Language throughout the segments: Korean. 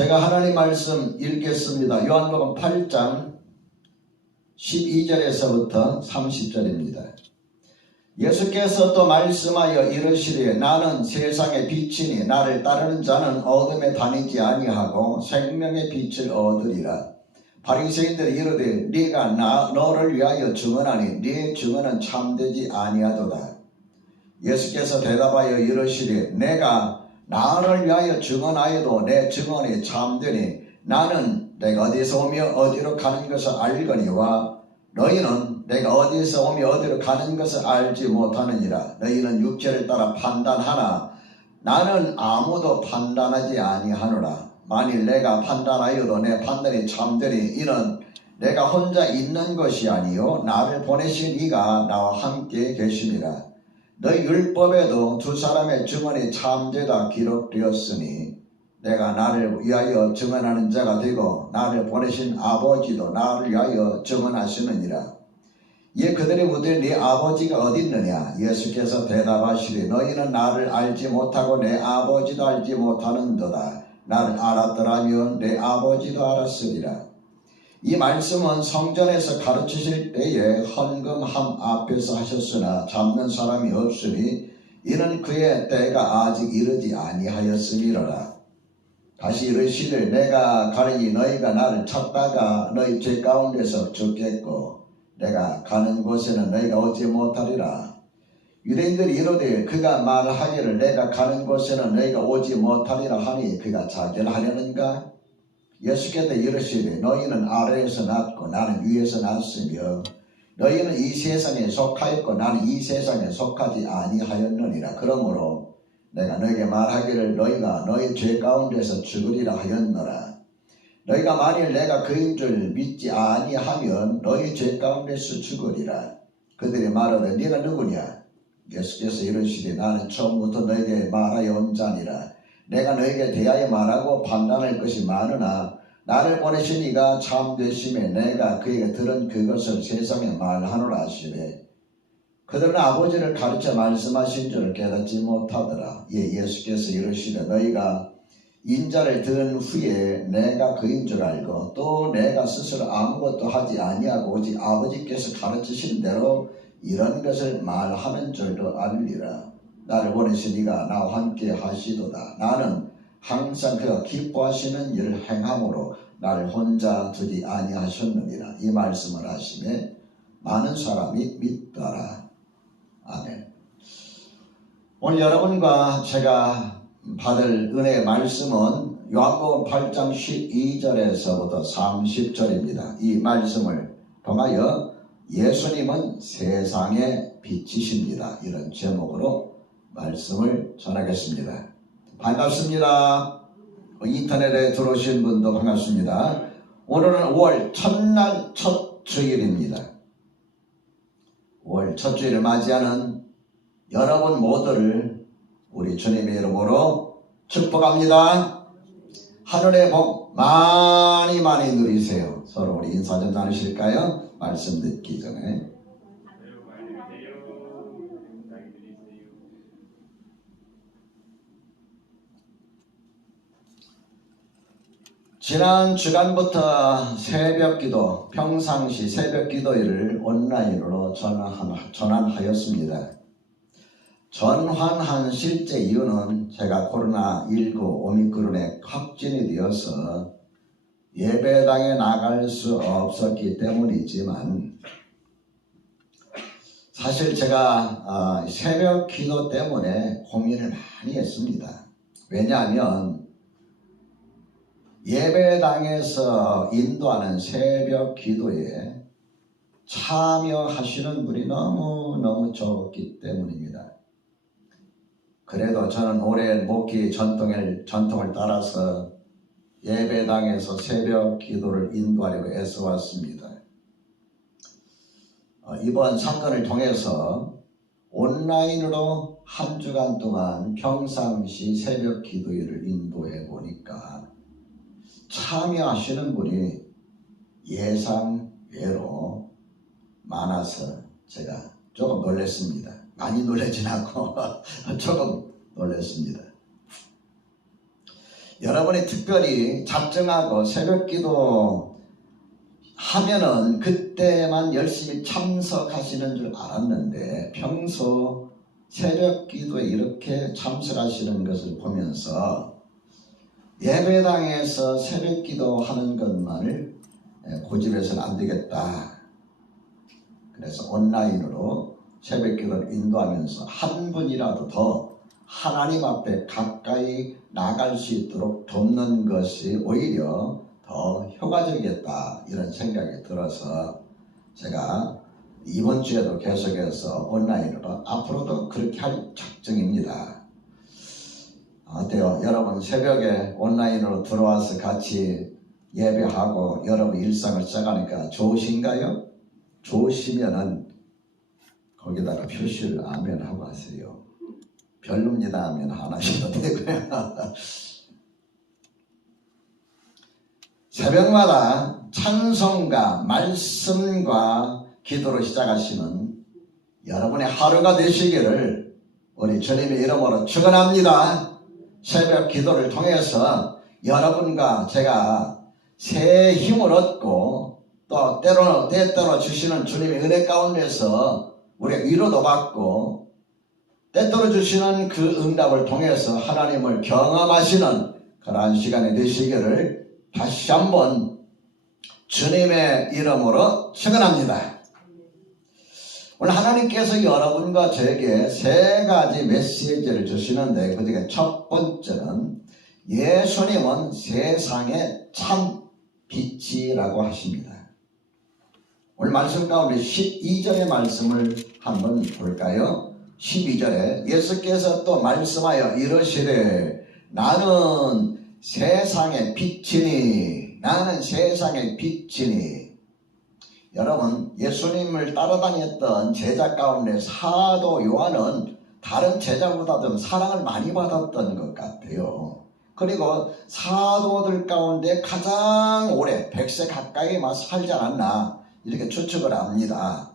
제가 하나님 말씀 읽겠습니다. 요한복음 8장 12절에서부터 30절입니다. 예수께서 또 말씀하여 이르시되 나는 세상의 빛이니 나를 따르는 자는 어둠에 다니지 아니하고 생명의 빛을 얻으리라. 바리새인들이 이르되 네가 너를 위하여 증언하니 네 증언은 참되지 아니하도다. 예수께서 대답하여 이르시되 내가 나를 위하여 증언하여도 내 증언이 참되니 나는 내가 어디서 오며 어디로 가는 것을 알거니와 너희는 내가 어디서 오며 어디로 가는 것을 알지 못하느니라. 너희는 육체를 따라 판단하나 나는 아무도 판단하지 아니하노라. 만일 내가 판단하여도 내 판단이 참되니 이는 내가 혼자 있는 것이 아니요 나를 보내신 이가 나와 함께 계심이라. 너희 율법에도 두 사람의 증언이 참되다 기록되었으니 내가 나를 위하여 증언하는 자가 되고 나를 보내신 아버지도 나를 위하여 증언하시느니라. 이에 그들이 묻되 네 아버지가 어디 있느냐? 예수께서 대답하시되 너희는 나를 알지 못하고 내 아버지도 알지 못하는도다. 나를 알았더라면 내 아버지도 알았으리라. 이 말씀은 성전에서 가르치실 때에 헌금함 앞에서 하셨으나 잡는 사람이 없으니 이는 그의 때가 아직 이르지 아니하였음이로라. 다시 이르시되 내가 가리니 너희가 나를 찾다가 너희 죄 가운데서 죽겠고 내가 가는 곳에는 너희가 오지 못하리라. 유대인들이 이르되 그가 말하기를 내가 가는 곳에는 너희가 오지 못하리라 하니 그가 자결하려는가? 예수께서 이르시되 너희는 아래에서 났고 나는 위에서 났으며 너희는 이 세상에 속하였고 나는 이 세상에 속하지 아니하였느니라. 그러므로 내가 너희에게 말하기를 너희가 너희 죄 가운데서 죽으리라 하였노라. 너희가 만일 내가 그인 줄 믿지 아니하면 너희 죄 가운데서 죽으리라. 그들이 말하되 네가 누구냐? 예수께서 이르시되 나는 처음부터 너희에게 말하여 온 자니라. 내가 너희에게 대하여 말하고 판단할 것이 많으나 나를 보내신 이가 참되심에 내가 그에게 들은 그것을 세상에 말하노라 하시되 그들은 아버지를 가르쳐 말씀하신 줄을 깨닫지 못하더라. 예수께서 이르시되 너희가 인자를 든 후에 내가 그인 줄 알고 또 내가 스스로 아무것도 하지 아니하고 오직 아버지께서 가르치신 대로 이런 것을 말하는 줄도 알리라. 나를 보내신 이가 나와 함께 하시도다. 나는 항상 그가 기뻐하시는 일을 행함으로 나를 혼자 두지 아니하셨느니라. 이 말씀을 하시매 많은 사람이 믿더라. 아멘. 오늘 여러분과 제가 받을 은혜의 말씀은 요한복음 8장 12절에서부터 30절입니다. 이 말씀을 통하여 예수님은 세상의 빛이십니다. 이런 제목으로 말씀을 전하겠습니다. 반갑습니다. 인터넷에 들어오신 분도 반갑습니다. 오늘은 5월 첫날 첫 주일입니다. 5월 첫 주일을 맞이하는 여러분 모두를 우리 주님의 이름으로 축복합니다. 하늘의 복 많이 많이 누리세요. 서로 우리 인사 좀 나누실까요? 말씀 듣기 전에. 지난 주간부터 새벽기도, 평상시 새벽기도회를 온라인으로 전환하였습니다. 전환한 실제 이유는 제가 코로나19 오미크론에 확진이 되어서 예배당에 나갈 수 없었기 때문이지만 사실 제가 새벽 기도 때문에 고민을 많이 했습니다. 왜냐하면 예배당에서 인도하는 새벽 기도에 참여하시는 분이 너무너무 적었기 때문입니다. 그래도 저는 오랜 목회 전통을 따라서 예배당에서 새벽 기도를 인도하려고 애써왔습니다. 이번 사건을 통해서 온라인으로 한 주간 동안 평상시 새벽 기도회를 인도해 보니까 참여하시는 분이 예상외로 많아서 제가 조금 놀랐습니다. 많이 놀라진 않고 조금 놀랐습니다. 여러분이 특별히 작정하고 새벽기도 하면은 그때만 열심히 참석하시는 줄 알았는데 평소 새벽기도에 이렇게 참석하시는 것을 보면서 예배당에서 새벽기도 하는 것만을 고집해서는 안 되겠다. 그래서 온라인으로 새벽기도를 인도하면서 한 분이라도 더 하나님 앞에 가까이 나갈 수 있도록 돕는 것이 오히려 더 효과적이겠다 이런 생각이 들어서 제가 이번 주에도 계속해서 온라인으로 앞으로도 그렇게 할 작정입니다. 어때요? 여러분 새벽에 온라인으로 들어와서 같이 예배하고 여러분 일상을 시작하니까 좋으신가요? 좋으시면은 거기다가 표시를 아멘 하고 하세요. 별로입니다 하면 안 하셔도 되고요. 새벽마다 찬송과 말씀과 기도로 시작하시는 여러분의 하루가 되시기를 우리 주님의 이름으로 축원합니다. 새벽 기도를 통해서 여러분과 제가 새 힘을 얻고 또 때때로 주시는 주님의 은혜 가운데서 우리가 위로도 받고 때때로 주시는 그 응답을 통해서 하나님을 경험하시는 그러한 시간이 되시기를 다시 한번 주님의 이름으로 축원합니다. 오늘 하나님께서 여러분과 저에게 세 가지 메시지를 주시는데 그중에 첫 번째는 예수님은 세상의 참 빛이라고 하십니다. 오늘 말씀 가운데 12절의 말씀을 한번 볼까요? 12절에 예수께서 또 말씀하여 이르시되 나는 세상의 빛이니 나는 세상의 빛이니. 여러분 예수님을 따라다녔던 제자 가운데 사도 요한은 다른 제자보다 좀 사랑을 많이 받았던 것 같아요. 그리고 사도들 가운데 가장 오래 100세 가까이 살지 않았나 이렇게 추측을 합니다.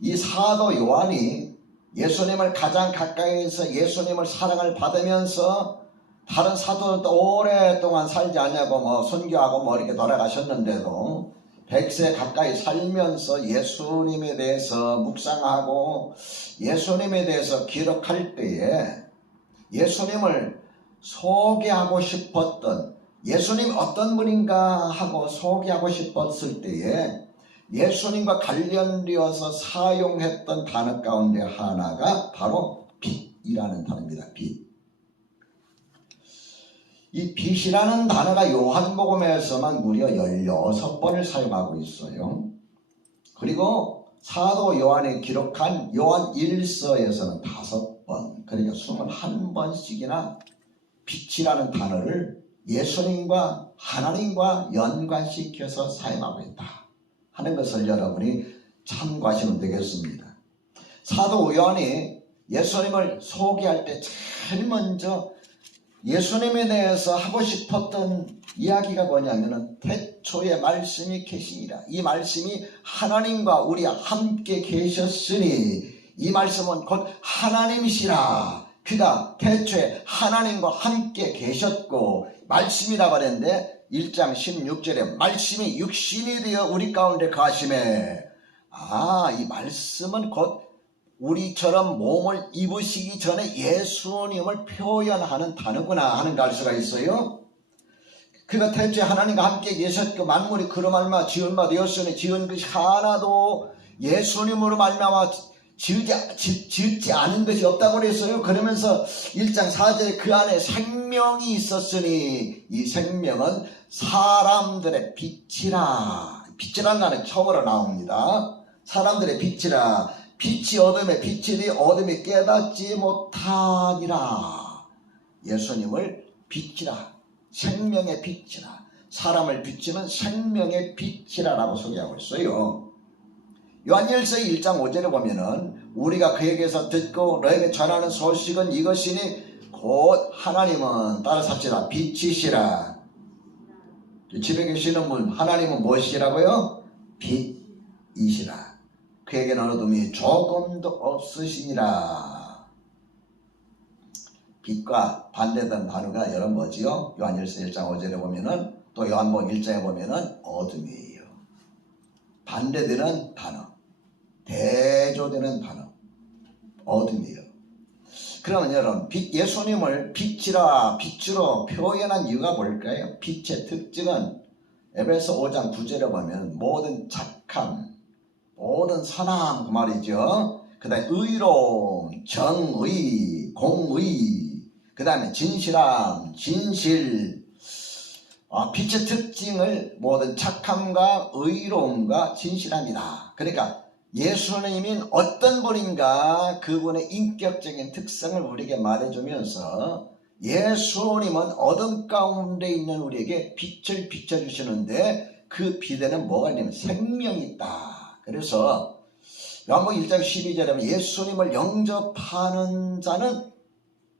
이 사도 요한이 예수님을 가장 가까이에서 예수님을 사랑을 받으면서 다른 사도들도 오랫동안 살지 않냐고 순교하고 이렇게 돌아가셨는데도 100세 가까이 살면서 예수님에 대해서 묵상하고 예수님에 대해서 기록할 때에 예수님을 소개하고 싶었던, 예수님이 어떤 분인가 하고 소개하고 싶었을 때에 예수님과 관련되어서 사용했던 단어 가운데 하나가 바로 빛이라는 단어입니다. 빛. 이 빛이라는 단어가 요한복음에서만 무려 16번을 사용하고 있어요. 그리고 사도 요한이 기록한 요한 1서에서는 5번, 그러니까 21번씩이나 빛이라는 단어를 예수님과 하나님과 연관시켜서 사용하고 있다 하는 것을 여러분이 참고하시면 되겠습니다. 사도 요한이 예수님을 소개할 때 제일 먼저 예수님에 대해서 하고 싶었던 이야기가 뭐냐면은 태초에 말씀이 계시니라. 이 말씀이 하나님과 우리와 함께 계셨으니 이 말씀은 곧 하나님이시라. 그가 태초에 하나님과 함께 계셨고 말씀이라고 하는데 1장 16절에 말씀이 육신이 되어 우리 가운데 거하심에 이 말씀은 곧 우리처럼 몸을 입으시기 전에 예수님을 표현하는 단어구나 하는 걸 알 수가 있어요. 그가 태초에 하나님과 함께 계셨고 만물이 그로 말미암아 지은 바 되었으니 지은 것이 하나도 예수님으로 말미암아 지었지 않은 것이 없다고 그랬어요. 그러면서 1장 4절에 그 안에 생명이 있었으니 이 생명은 사람들의 빛이라. 빛이라는 단어가 처음으로 나옵니다. 사람들의 빛이라. 빛이 어둠에 빛이니 어둠이 깨닫지 못하니라. 예수님을 빛이라, 생명의 빛이라, 사람을 비추는 생명의 빛이라라고 소개하고 있어요. 요한일서 1장 5절에 보면은 우리가 그에게서 듣고 너에게 전하는 소식은 이것이니 곧 하나님은 따라서 합시다. 빛이시라. 집에 계시는 분 하나님은 무엇이라고요? 빛이시라. 그에게는 어둠이 조금도 없으시니라. 빛과 반대되는 단어가 여러분 뭐지요? 요한일서 1장 5절에 보면은 또 요한복음 1장에 보면은 어둠이에요. 반대되는 단어, 대조되는 단어, 어둠이에요. 그러면 여러분 예수님을 빛으로 표현한 이유가 뭘까요? 빛의 특징은 에베소 5장 9절에 보면 모든 착함, 모든 선함 그 말이죠. 그 다음에 의로움, 정의, 공의, 그 다음에 진실함, 진실, 빛의 특징을 모든 착함과 의로움과 진실함이다. 그러니까 예수님이 어떤 분인가 그분의 인격적인 특성을 우리에게 말해주면서 예수님은 어둠 가운데 있는 우리에게 빛을 비춰주시는데 그 빛에는 뭐가 있냐면 생명이 있다. 그래서 요한복음 1장 12절에 보면 예수님을 영접하는 자는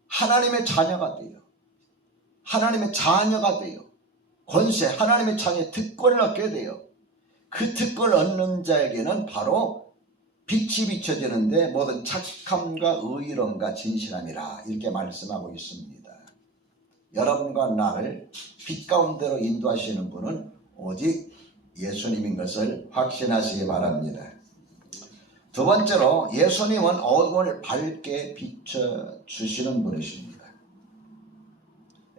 하나님의 자녀가 돼요. 하나님의 자녀가 돼요. 권세, 하나님의 자녀의 특권을 얻게 돼요. 그 특권을 얻는 자에게는 바로 빛이 비춰지는데 모든 착함과 의로움과 진실함이라 이렇게 말씀하고 있습니다. 여러분과 나를 빛 가운데로 인도하시는 분은 오직 예수님인 것을 확신하시기 바랍니다. 두 번째로 예수님은 어둠을 밝게 비춰주시는 분이십니다.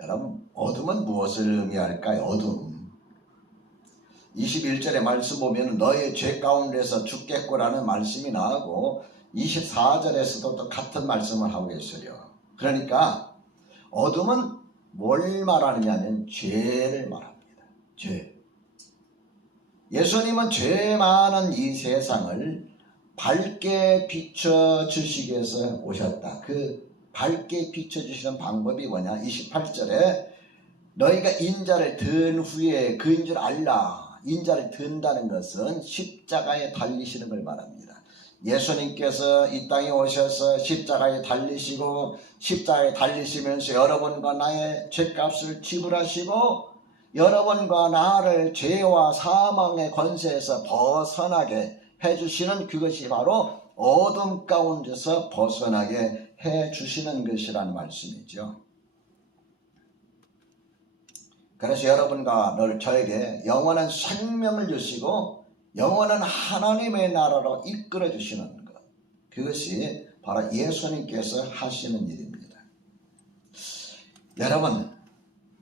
여러분 어둠은 무엇을 의미할까요? 어둠 21절의 말씀 보면 너의 죄 가운데서 죽겠고라는 말씀이 나오고 24절에서도 또 같은 말씀을 하고 계세요. 그러니까 어둠은 뭘 말하느냐면 죄를 말합니다. 죄. 예수님은 죄 많은 이 세상을 밝게 비춰주시기 위해서 오셨다. 그 밝게 비춰주시는 방법이 뭐냐? 28절에 너희가 인자를 든 후에 그인 줄 알라. 인자를 든다는 것은 십자가에 달리시는 걸 말합니다. 예수님께서 이 땅에 오셔서 십자가에 달리시고 십자가에 달리시면서 여러분과 나의 죄값을 지불하시고 여러분과 나를 죄와 사망의 권세에서 벗어나게 해주시는 그것이 바로 어둠 가운데서 벗어나게 해주시는 것이라는 말씀이죠. 그래서 여러분과 저에게 영원한 생명을 주시고 영원한 하나님의 나라로 이끌어 주시는 것, 그것이 바로 예수님께서 하시는 일입니다. 여러분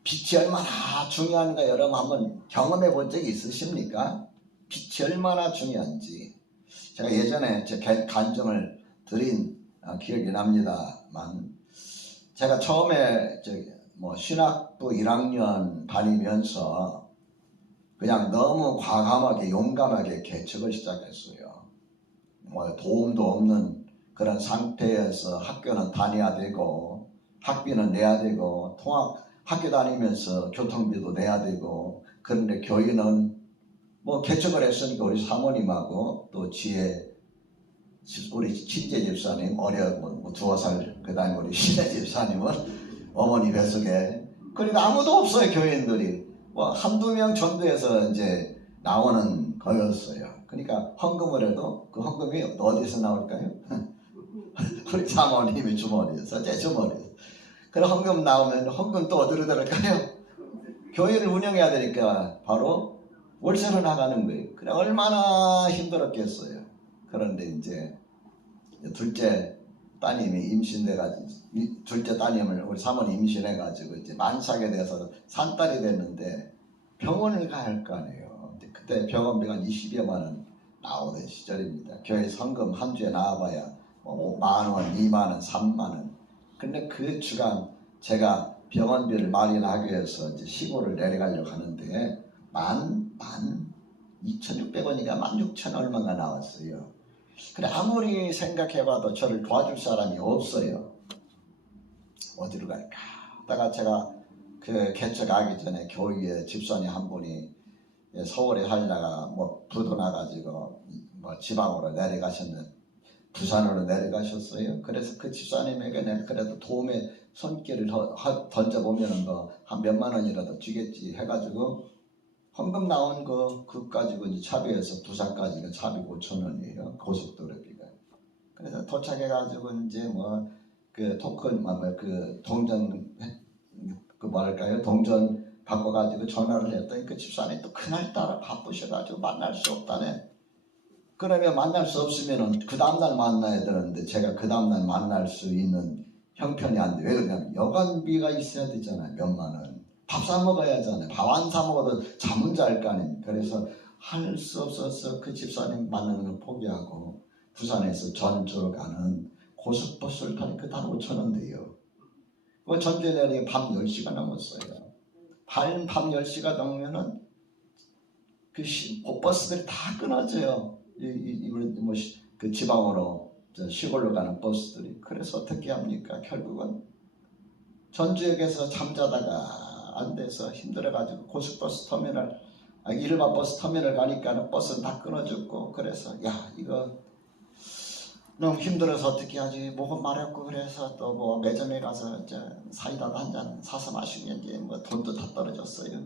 빛이 얼마나 중요한가 여러분 한번 경험해 본 적이 있으십니까? 빛이 얼마나 중요한지 제가 예전에 제 간증을 드린 기억이 납니다만 제가 처음에 신학부 1학년 다니면서 그냥 너무 과감하게 용감하게 개척을 시작했어요. 도움도 없는 그런 상태에서 학교는 다녀야 되고 학비는 내야 되고 학교 다니면서 교통비도 내야 되고 그런데 교회는 개척을 했으니까 우리 사모님하고 또 우리 친제 집사님 두어 살 그 다음에 우리 신혜 집사님은 어머니 뱃속에 그러니까 아무도 없어요. 교인들이 한두 명 전도해서 이제 나오는 거였어요. 그러니까 헌금을 해도 그 헌금이 어디서 나올까요? 우리 사모님이 주머니에서 제 주머니에서. 그럼 헌금 나오면 헌금 또 어디로 들어갈까요? 교회를 운영해야 되니까 바로 월세로 나가는 거예요. 그래 얼마나 힘들었겠어요. 그런데 이제 둘째 따님이 임신돼가지고 둘째 따님을 우리 사모님 임신해가지고 이제 만삭에 대해서 산딸이 됐는데 병원을 가야 할 거 아니에요. 그때 병원비가 한 20여만 원 나오던 시절입니다. 교회 성금 한 주에 나와봐야 10,000원, 20,000원, 30,000원. 근데 그 주간 제가 병원비를 마련하기 위해서 이제 시골을 내려가려고 하는데 12,600원인가 16,000원 얼마가 나왔어요. 그래 아무리 생각해봐도 저를 도와줄 사람이 없어요. 어디로 갈까 하다가 제가 그 개척하기 전에 교회에 집사님 한 분이 서울에 살다가 부도 나가지고 지방으로 내려가셨는데 부산으로 내려가셨어요. 그래서 그 집사님에게 내가 그래도 도움의 손길을 던져보면 한 몇만 원이라도 주겠지 해가지고 헌금 나온 그 가지고 이제 차비에서 부산까지가 차비 5,000원이에요. 고속도로비가. 그래서 도착해가지고 이제 그 토큰 그 동전 그 뭐랄까요 동전 바꿔가지고 전화를 했더니 그 집사람이 또 그날따라 바쁘셔가지고 만날 수 없다네. 그러면 만날 수 없으면은 그 다음날 만나야 되는데 제가 그 다음날 만날 수 있는 형편이 안 돼. 왜 그러냐면 여관비가 있어야 되잖아요. 몇만 원. 밥 사 먹어야 하잖아요. 밥 안 사 먹어도 잠은 잘 거 아닙니까? 그래서 할 수 없어서 그 집사님 만나는 걸 포기하고 부산에서 전주로 가는 고속버스를 타니까 단 5천 원 돼요. 그 전주에 내리게 밤 10시가 넘었어요. 밤 10시가 넘으면은 그 버스들이 다 끊어져요. 그 지방으로 시골로 가는 버스들이. 그래서 어떻게 합니까? 결국은 전주역에서 잠자다가 안 돼서 힘들어가지고 고속버스 터미널 일반 버스 터미널 가니까 버스는 다 끊어졌고, 그래서 야 이거 너무 힘들어서 어떻게 하지? 목은 마렵고 그래서 또 뭐 매점에 가서 사이다도 한 잔 사서 마시면 이제 뭐 돈도 다 떨어졌어요.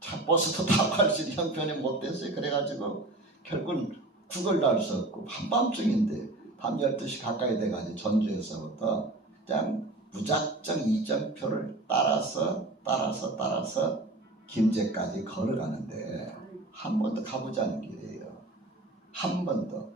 차 버스도 타고 갈 수 있는 형편이 못 됐어요. 그래가지고 결국은 구걸도 할 수 없고 한밤중인데 밤 12시 가까이 돼가지고 전주에서부터 그냥 무작정 이정표를 따라서 김제까지 걸어가는데 한 번도 가보자는 길이에요. 한 번도.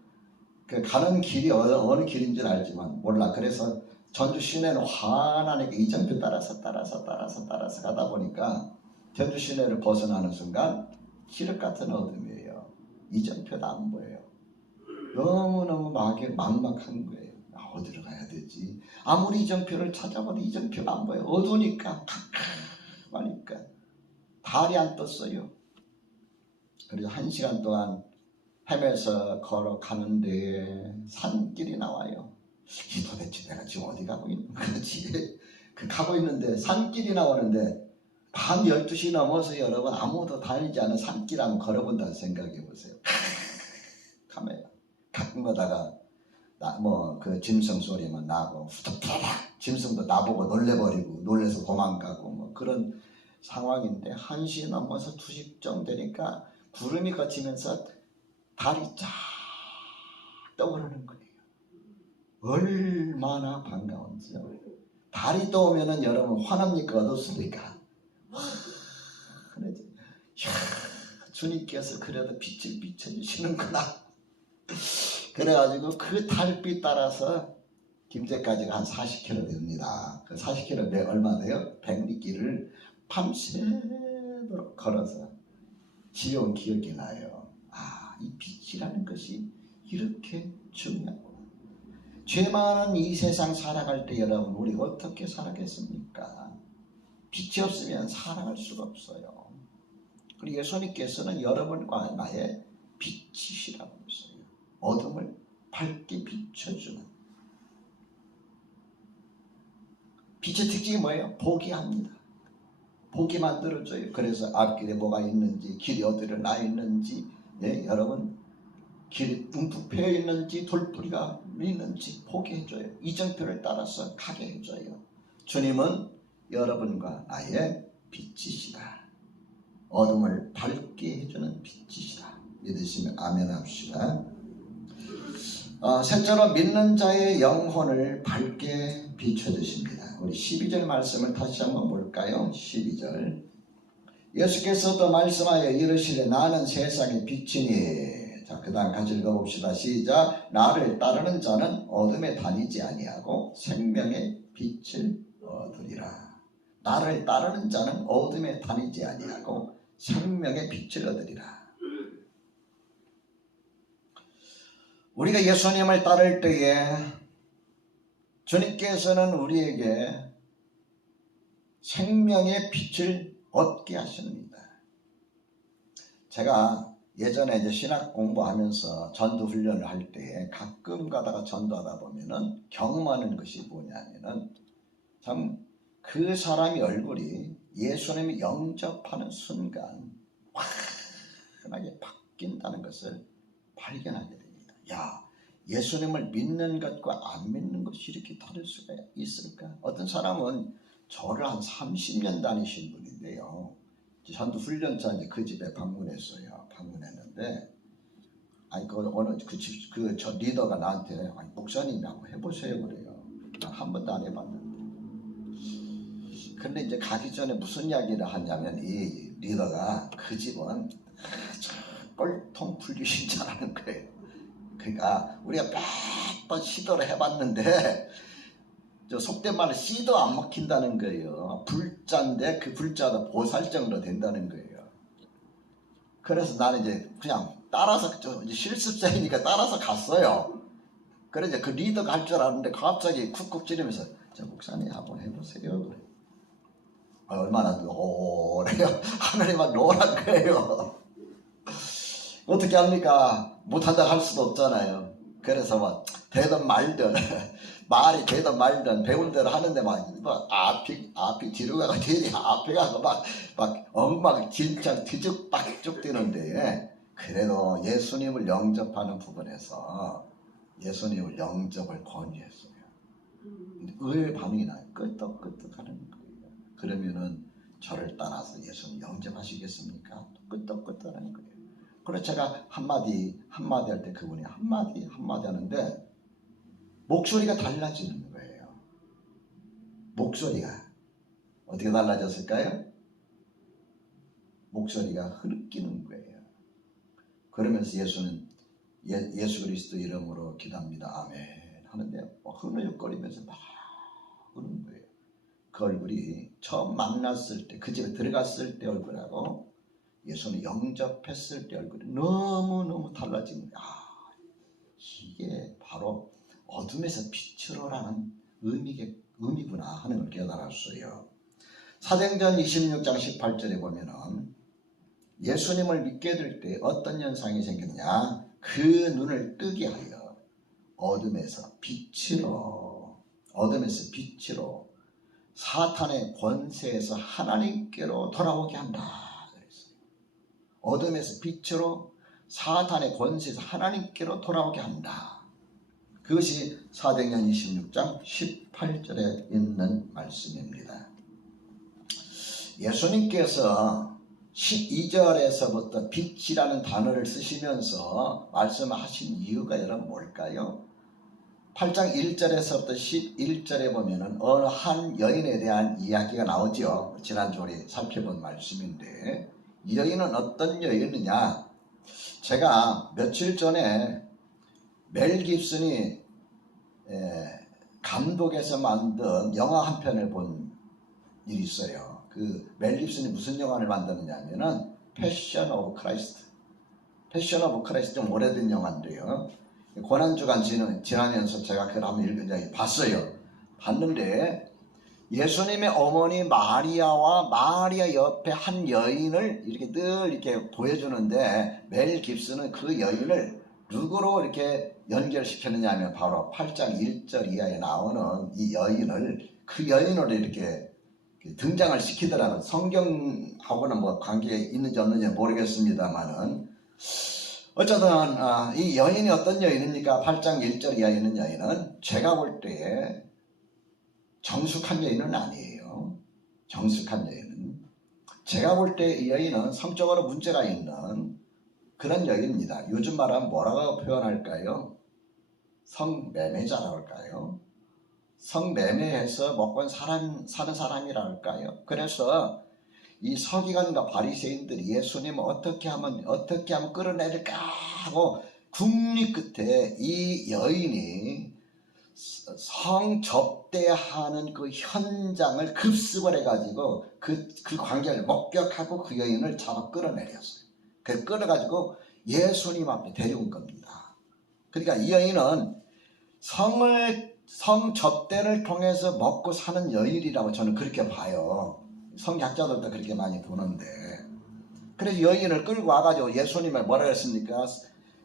그 가는 길이 어느 길인지는 알지만 몰라. 그래서 전주 시내는 환하게 이정표 따라서 가다 보니까 전주 시내를 벗어나는 순간 칠흑 같은 어둠이에요. 이정표도 안 보여요. 너무너무 막막한 거예요. 어디로 가야 되지? 아무리 이정표를 찾아봐도 이정표가 안 보여요. 어두우니까 캄캄하니까 달이 안 떴어요. 그래서 1시간 동안 헤매서 걸어가는데 산길이 나와요. 도대체 내가 지금 어디 가고 있는 거지? 가고 있는데 산길이 나오는데 밤 12시 넘어서 여러분 아무도 다니지 않은 산길 한번 걸어본다는 생각해 보세요. 카메라 가끔 가다가 그 짐승 소리만 나고 후닥후닥 짐승도 나보고 놀래버리고 놀래서 도망가고 뭐 그런 상황인데 1시 넘어서 2시쯤 되니까 구름이 걷히면서 달이 쫙 떠오르는 거예요. 얼마나 반가운지요. 달이 떠오면은 여러분 화납니까 어둡습니까? 주님께서 그래도 빛을 비춰주시는구나. 그래가지고 그 달빛 따라서 김제까지가 한 40km 됩니다. 그 40km 얼마 돼요? 100리길을 밤새도록 걸어서 집에 온 기억이 나요. 이 빛이라는 것이 이렇게 중요하구나. 죄 많은 이 세상 살아갈 때 여러분 우리 어떻게 살아겠습니까? 빛이 없으면 살아갈 수가 없어요. 그리고 예수님께서는 여러분과 나의 빛이시라고 했어요. 어둠을 밝게 비춰주는. 빛의 특징이 뭐예요? 보게 합니다. 보게 만들어줘요. 그래서 앞길에 뭐가 있는지, 길이 어디로 나 있는지, 여러분 길이 둥둥 패여 있는지, 돌뿌리가 있는지 보게 해줘요. 이정표를 따라서 가게 해줘요. 주님은 여러분과 나의 빛이시다. 어둠을 밝게 해주는 빛이시다. 믿으시면 아멘 합시다. 셋째로 믿는 자의 영혼을 밝게 비춰주십니다. 우리 12절 말씀을 다시 한번 볼까요? 12절. 예수께서 또 말씀하여 이르시되 나는 세상의 빛이니. 자, 그 다음 같이 읽어봅시다. 시작. 나를 따르는 자는 어둠에 다니지 아니하고 생명의 빛을 얻으리라. 나를 따르는 자는 어둠에 다니지 아니하고 생명의 빛을 얻으리라. 우리가 예수님을 따를 때에 주님께서는 우리에게 생명의 빛을 얻게 하십니다. 제가 예전에 신학 공부하면서 전도 훈련을 할 때에 가끔 가다가 전도하다 보면은 경험하는 것이 뭐냐면은 참 그 사람의 얼굴이 예수님이 영접하는 순간 환하게 바뀐다는 것을 발견하게 됩니다. 야, 예수님을 믿는 것과 안 믿는 것이 이렇게 다를 수가 있을까? 어떤 사람은 저를 한 30년 다니신 분인데요. 전도 훈련차 이제 그 집에 방문했어요. 방문했는데, 어느 저 리더가 나한테 목사님이 한번 해보세요 그래요. 난 한 번도 안 해봤는데. 근데 이제 가기 전에 무슨 이야기를 하냐면 이 리더가 그 집은 꼴통 불귀신 줄 아는 거예요. 그러니까 우리가 몇 번 시도를 해봤는데 저 속된 말로 씨도 안 먹힌다는 거예요. 불자인데 그 불자도 보살정도 된다는 거예요. 그래서 나는 이제 그냥 따라서 이제 실습생이니까 따라서 갔어요. 그래서 그 리더가 할 줄 아는데 갑자기 쿡쿡 찌르면서 저 목사님 한번 해보세요. 그래. 얼마나 노래요. 하늘에만 노란 거예요. 어떻게 합니까? 못한다고 할 수도 없잖아요. 그래서 막 되든 말든 말이 되든 말든 배운 대로 하는데 막 앞이 뒤로 가고 뒤에 앞에 가고 막 엉망 진짜 뒤죽박죽 되는데 그래도 예수님을 영접하는 부분에서 예수님을 영접을 권유했어요. 의외의 반응이 나요. 끄떡끄떡 하는 거예요. 그러면은 저를 따라서 예수님 영접하시겠습니까? 끄떡끄떡 하는 거예요. 그래서 제가 한마디 할 때 그분이 한마디 하는데 목소리가 달라지는 거예요. 목소리가 어떻게 달라졌을까요? 목소리가 흐느끼는 거예요. 그러면서 예수는 예수 그리스도 이름으로 기도합니다. 아멘 하는데 흐느적거리면서 막 우는 거예요. 그 얼굴이 처음 만났을 때 그 집에 들어갔을 때 얼굴하고 예수는 영접했을 때 얼굴이 너무너무 달라진 거예요. 이게 바로 어둠에서 빛으로라는 의미구나 하는 걸 깨달았어요. 사도행전 26장 18절에 보면은 예수님을 믿게 될 때 어떤 현상이 생겼냐? 그 눈을 뜨게 하여 어둠에서 빛으로 사탄의 권세에서 하나님께로 돌아오게 한다. 그랬어요. 어둠에서 빛으로 사탄의 권세에서 하나님께로 돌아오게 한다. 그것이 사도행전 26장 18절에 있는 말씀입니다. 예수님께서 12절에서부터 빛이라는 단어를 쓰시면서 말씀하신 이유가 여러분 뭘까요? 8장 1절에서부터 11절에 보면은 어느 한 여인에 대한 이야기가 나오죠. 지난주 우리 살펴본 말씀인데 이 여인은 어떤 여인이냐? 제가 며칠 전에 멜 깁슨이 감독해서 만든 영화 한 편을 본 일이 있어요. 그 멜 깁슨이 무슨 영화를 만드느냐면은 패션 오브 크라이스트. 패션 오브 크라이스트 좀 오래된 영화인데요. 고난주간 지나면서 제가 그걸 한번 읽은 봤어요. 봤는데 예수님의 어머니 마리아와 마리아 옆에 한 여인을 이렇게 늘 이렇게 보여주는데 멜 깁슨은 그 여인을 누구로 이렇게 연결시켰느냐 하면 바로 8장 1절 이하에 나오는 이 여인을 그 여인으로 이렇게 등장을 시키더라고요. 성경하고는 뭐 관계 있는지 없는지 모르겠습니다만은 어쨌든 이 여인이 어떤 여인입니까? 8장 1절 이하에 있는 여인은 제가 볼 때 정숙한 여인은 아니에요. 정숙한 여인은 제가 볼 때 이 여인은 성적으로 문제가 있는 그런 여인입니다. 요즘 말하면 뭐라고 표현할까요? 성매매자라고 할까요? 성매매해서 먹고 사는 사람이라 할까요? 그래서 이 서기관과 바리새인들이 예수님을 어떻게 하면 끌어내릴까 하고 궁리 끝에 이 여인이 성접대하는 그 현장을 급습을 해가지고 그 관계를 목격하고 그 여인을 잡아 끌어내렸어요. 그래서 끌어가지고 예수님 앞에 데려온 겁니다. 그러니까 이 여인은 성접대를 통해서 먹고 사는 여인이라고 저는 그렇게 봐요. 성학자들도 그렇게 많이 보는데, 그래서 여인을 끌고 와가지고 예수님을 뭐라 했습니까?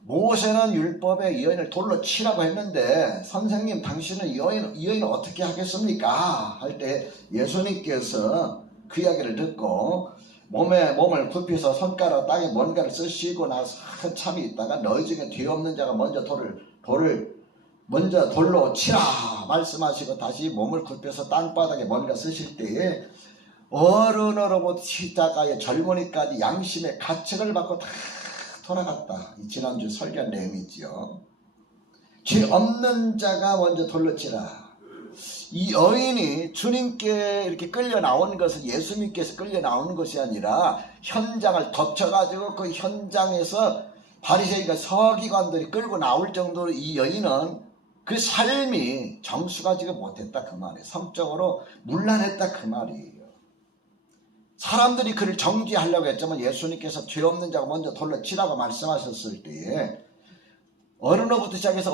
모세는 율법에 이 여인을 돌로 치라고 했는데 선생님 당신은 이 여인을 어떻게 하겠습니까? 할 때 예수님께서 그 이야기를 듣고 몸을 굽혀서 손가락 땅에 뭔가를 쓰시고 나서 한참이 있다가 너희 중에 뒤 없는 자가 먼저 돌로 치라 말씀하시고 다시 몸을 굽혀서 땅바닥에 뭔가 쓰실 때에 어른으로부터 십자가의 젊은이까지 양심의 가책을 받고 다 돌아갔다. 지난주 설교한 내용이지요. 죄 없는 자가 먼저 돌로 치라. 이 여인이 주님께 이렇게 끌려 나온 것은 예수님께서 끌려 나오는 것이 아니라 현장을 덮쳐가지고 그 현장에서 바리새인과 서기관들이 끌고 나올 정도로 이 여인은 그 삶이 정수가지가 못했다 그 말이에요. 성적으로 문란했다 그 말이에요. 사람들이 그를 정죄하려고 했지만 예수님께서 죄 없는 자가 먼저 돌로 치라고 말씀하셨을 때에 어른으로부터 시작해서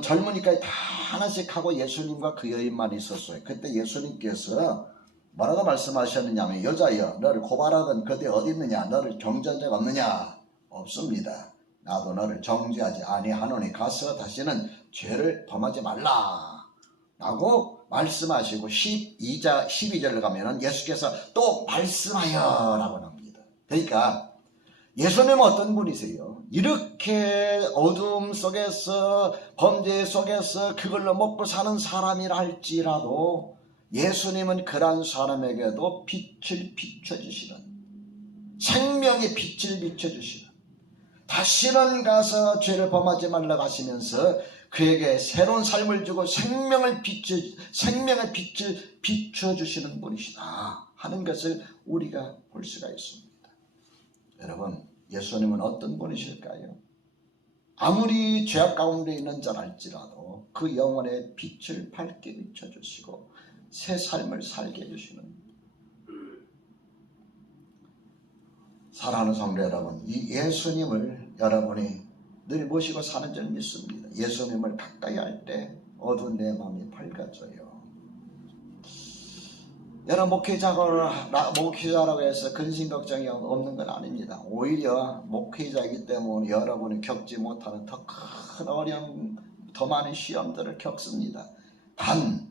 젊으니까지 다 하나씩 하고 예수님과 그 여인만 있었어요. 그때 예수님께서 뭐라고 말씀하셨느냐면 여자여 너를 고발하던 그대 어디 있느냐 너를 정죄한 자가 없느냐 없습니다. 나도 너를 정죄하지 아니하노니 가서 다시는 죄를 범하지 말라 라고 말씀하시고 12절로 가면은 예수께서 또 말씀하여 라고 합니다. 그러니까 예수님은 어떤 분이세요? 이렇게 어둠 속에서 범죄 속에서 그걸로 먹고 사는 사람이라 할지라도 예수님은 그런 사람에게도 빛을 비춰주시는 생명의 빛을 비춰주시는 다시는 가서 죄를 범하지 말라고 하시면서 그에게 새로운 삶을 주고 생명의 빛을 비춰주시는 분이시다 하는 것을 우리가 볼 수가 있습니다. 여러분 예수님은 어떤 분이실까요? 아무리 죄악 가운데 있는 자랄지라도 그 영혼의 빛을 밝게 비춰주시고 새 삶을 살게 해주시는 사랑하는 성도 여러분, 이 예수님을 여러분이 늘 모시고 사는 줄 믿습니다. 예수님을 가까이 할 때 어두운 내 마음이 밝아져요. 여러분 목회자라고 해서 근심 걱정이 없는 건 아닙니다. 오히려 목회자이기 때문에 여러분이 겪지 못하는 더 큰 어려움, 더 많은 시험들을 겪습니다. 단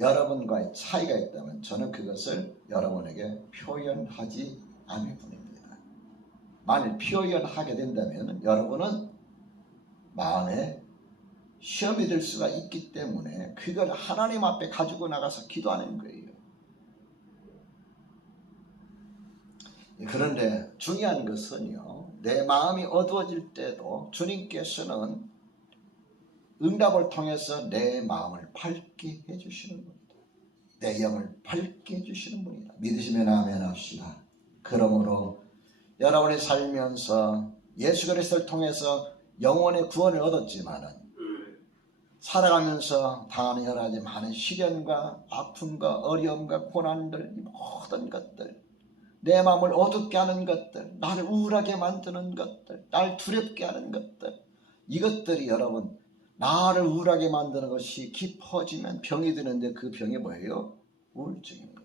여러분과의 차이가 있다면 저는 그것을 여러분에게 표현하지 않을 뿐입니다. 만일 표현하게 된다면 여러분은 마음에 시험이 될 수가 있기 때문에 그걸 하나님 앞에 가지고 나가서 기도하는 거예요. 그런데 중요한 것은요, 내 마음이 어두워질 때도 주님께서는 응답을 통해서 내 마음을 밝게 해주시는 분이다. 내 영을 밝게 해주시는 분이다. 믿으시면 아멘 합시다. 그러므로 여러분이 살면서 예수 그리스도를 통해서 영혼의 구원을 얻었지만은 살아가면서 당하는 여러 가지 많은 시련과 아픔과 어려움과 고난들, 모든 것들, 내 마음을 어둡게 하는 것들, 나를 우울하게 만드는 것들, 나를 두렵게 하는 것들, 이것들이 여러분 나를 우울하게 만드는 것이 깊어지면 병이 드는데 그 병이 뭐예요? 우울증입니다.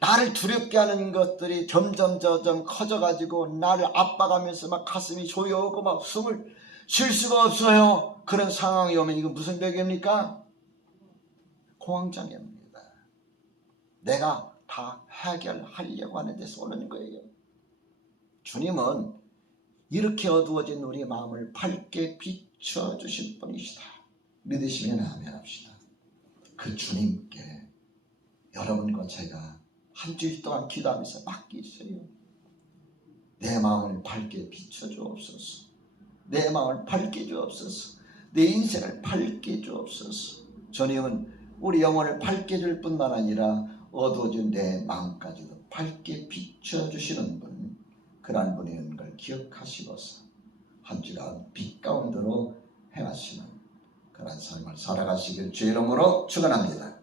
나를 두렵게 하는 것들이 점점 커져가지고 나를 압박하면서 막 가슴이 조여오고 막 숨을 쉴 수가 없어요. 그런 상황이 오면 이거 무슨 병입니까? 공황장애입니다. 내가 다 해결하려고 하는 데서 오는 거예요. 주님은 이렇게 어두워진 우리 마음을 밝게 비춰주실 분이시다. 믿으시면 아멘 합시다. 그 주님께 여러분과 제가 한 주일 동안 기도하면서 맡기세요. 내 마음을 밝게 비춰주옵소서. 내 마음을 밝게 주옵소서. 내 인생을 밝게 주옵소서. 주님은 우리 영혼을 밝게 줄 뿐만 아니라 어두워진 내 마음까지도 밝게 비춰주시는 분, 그러한 분인 걸 기억하시고서 한 주간 빛 가운데로 행하시는 그런 삶을 살아가시길 주의 이름으로 축원합니다.